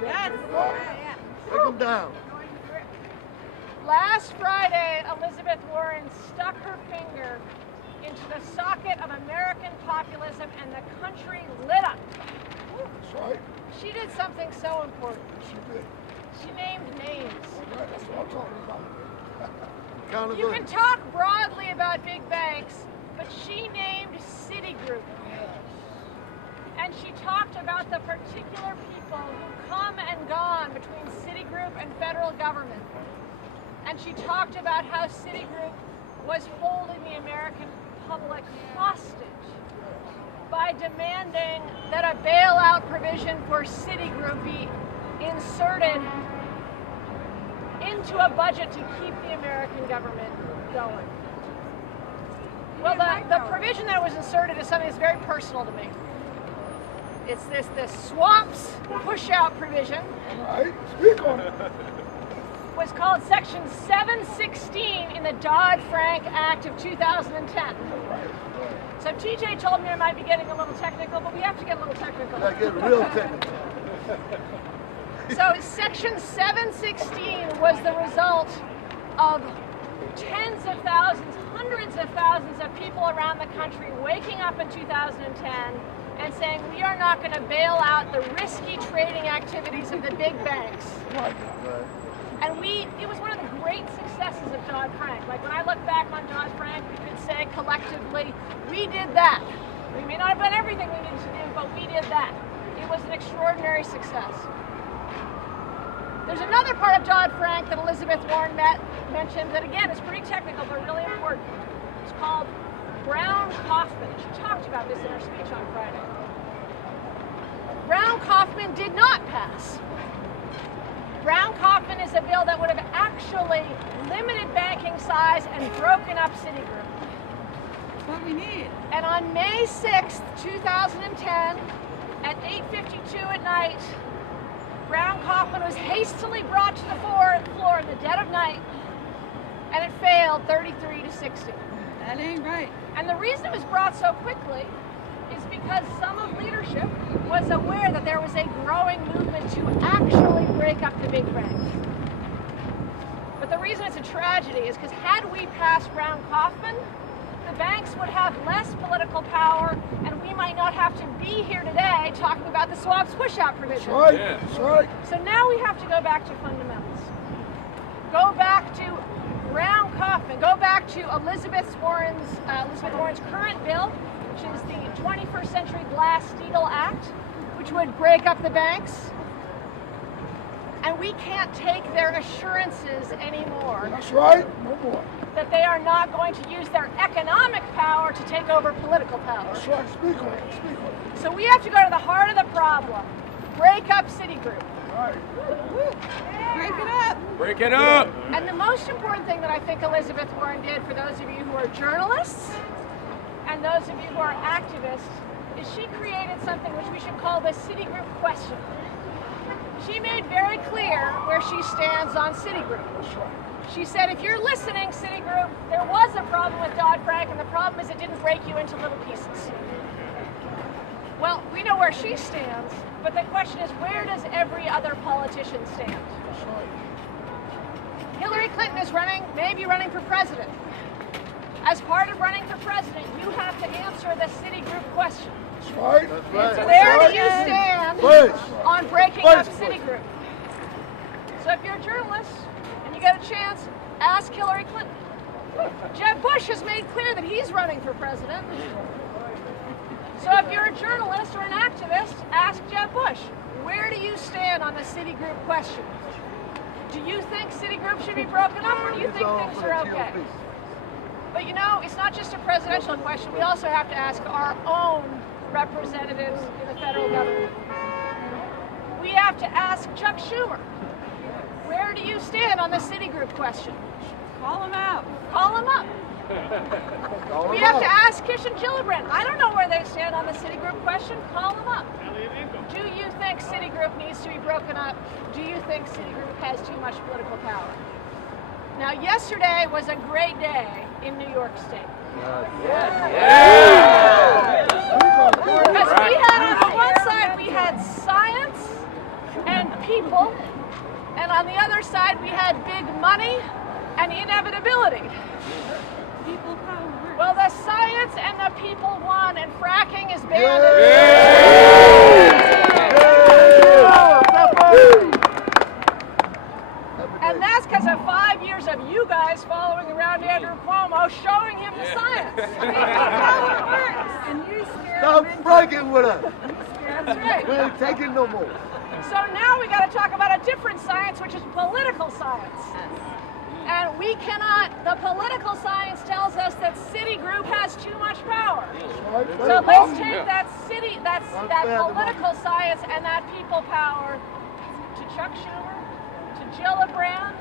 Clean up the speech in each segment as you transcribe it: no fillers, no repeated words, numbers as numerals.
Take them down. Last Friday, Elizabeth Warren stuck her finger into the socket of American populism and the country lit up. That's right. She did something so important. She did. She named names. Right, that's what I'm talking about. You can talk broadly about big banks, but she named Citigroup. And she talked about the particular people who come and gone between Citigroup and federal government. And she talked about how Citigroup was holding the American public hostage by demanding that a bailout provision for Citigroup be inserted into a budget to keep the American government going. Well, the provision that was inserted is something that's very personal to me. It's this swaps push-out provision. All right, speak on it. Was called Section 716 in the Dodd-Frank Act of 2010. So TJ told me I might be getting a little technical, but we have to get a little technical. I get real technical. So Section 716 was the result of tens of thousands, hundreds of thousands of people around the country waking up in 2010 and saying, we are not going to bail out the risky trading activities of the big banks. And it was one of the great successes of Dodd-Frank. Like when I look back on Dodd-Frank, we could say collectively, we did that. We may not have done everything we needed to do, but we did that. It was an extraordinary success. There's another part of Dodd-Frank that Elizabeth Warren mentioned that, again, is pretty technical, but really important. It's called Brown-Kaufman. She talked about this in her speech on Friday. Brown-Kaufman did not pass. Brown-Kaufman is a bill that would have actually limited banking size and broken up Citigroup. That's what we need. And on May 6th, 2010, at 8:52 at night, Brown-Kaufman was hastily brought to the floor in the dead of night, and it failed 33-60. That ain't right. And the reason it was brought so quickly is because some of leadership was aware that there was a growing movement to actually break up the big banks. But the reason it's a tragedy is because had we passed Brown-Kaufman, the banks would have less political power, and we might not have to be here today talking about the swaps push-out provision. That's right, that's right. So now we have to go back to fundamentals. Go back to Brown-Kaufman. Go back to Elizabeth Warren's current bill, which is the 21st Century Glass-Steagall Act, which would break up the banks. And we can't take their assurances anymore. That's right, no more. That they are not going to use their economic power to take over political power. That's right, speak on it, speak on it. So we have to go to the heart of the problem. Break up Citigroup. Right. Break it up. Break it up. And the most important thing that I think Elizabeth Warren did for those of you who are journalists and those of you who are activists is she created something which we should call the Citigroup question. She made very clear where she stands on Citigroup. She said, if you're listening, Citigroup, there was a problem with Dodd-Frank, and the problem is it didn't break you into little pieces. Well, we know where she stands, but the question is, where does every other politician stand? Hillary Clinton is maybe running for president. As part of running for president, you have to answer the Citigroup question. That's right. That's right. So where do you stand on breaking up Citigroup? So if you're a journalist and you get a chance, ask Hillary Clinton. Jeb Bush has made clear that he's running for president. So if you're a journalist or an activist, ask Jeb Bush, where do you stand on the Citigroup question? Do you think Citigroup should be broken up, or do you think things are okay? But you know, it's not just a presidential question. We also have to ask our own representatives in the federal government. We have to ask Chuck Schumer, where do you stand on the Citigroup question? Call him out. Call him up. We have to ask Kish and Gillibrand. I don't know where they stand on the Citigroup question. Call them up. Do you think Citigroup needs to be broken up? Do you think Citigroup has too much political power? Now, yesterday was a great day in New York State. Because we had, on the one side, we had science and ban it. And that's because of 5 years of you guys following around Andrew Cuomo, showing him the science. How it works. And you scared Stop breaking with us. That's right. We ain't taking no more. So now we got to talk about a different science, which is political science. And we cannot, the political science tells us that Citigroup has too much power. So let's take that political science and that people power to Chuck Schumer, to Gillibrand,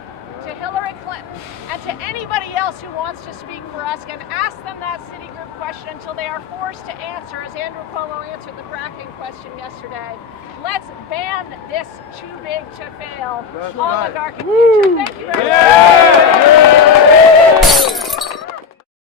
to Hillary Clinton, and to anybody else who wants to speak for us, and ask them that Citigroup question until they are forced to answer, as Andrew Cuomo answered the fracking question yesterday. Let's ban this too big to fail oligarchic future. Thank you very much.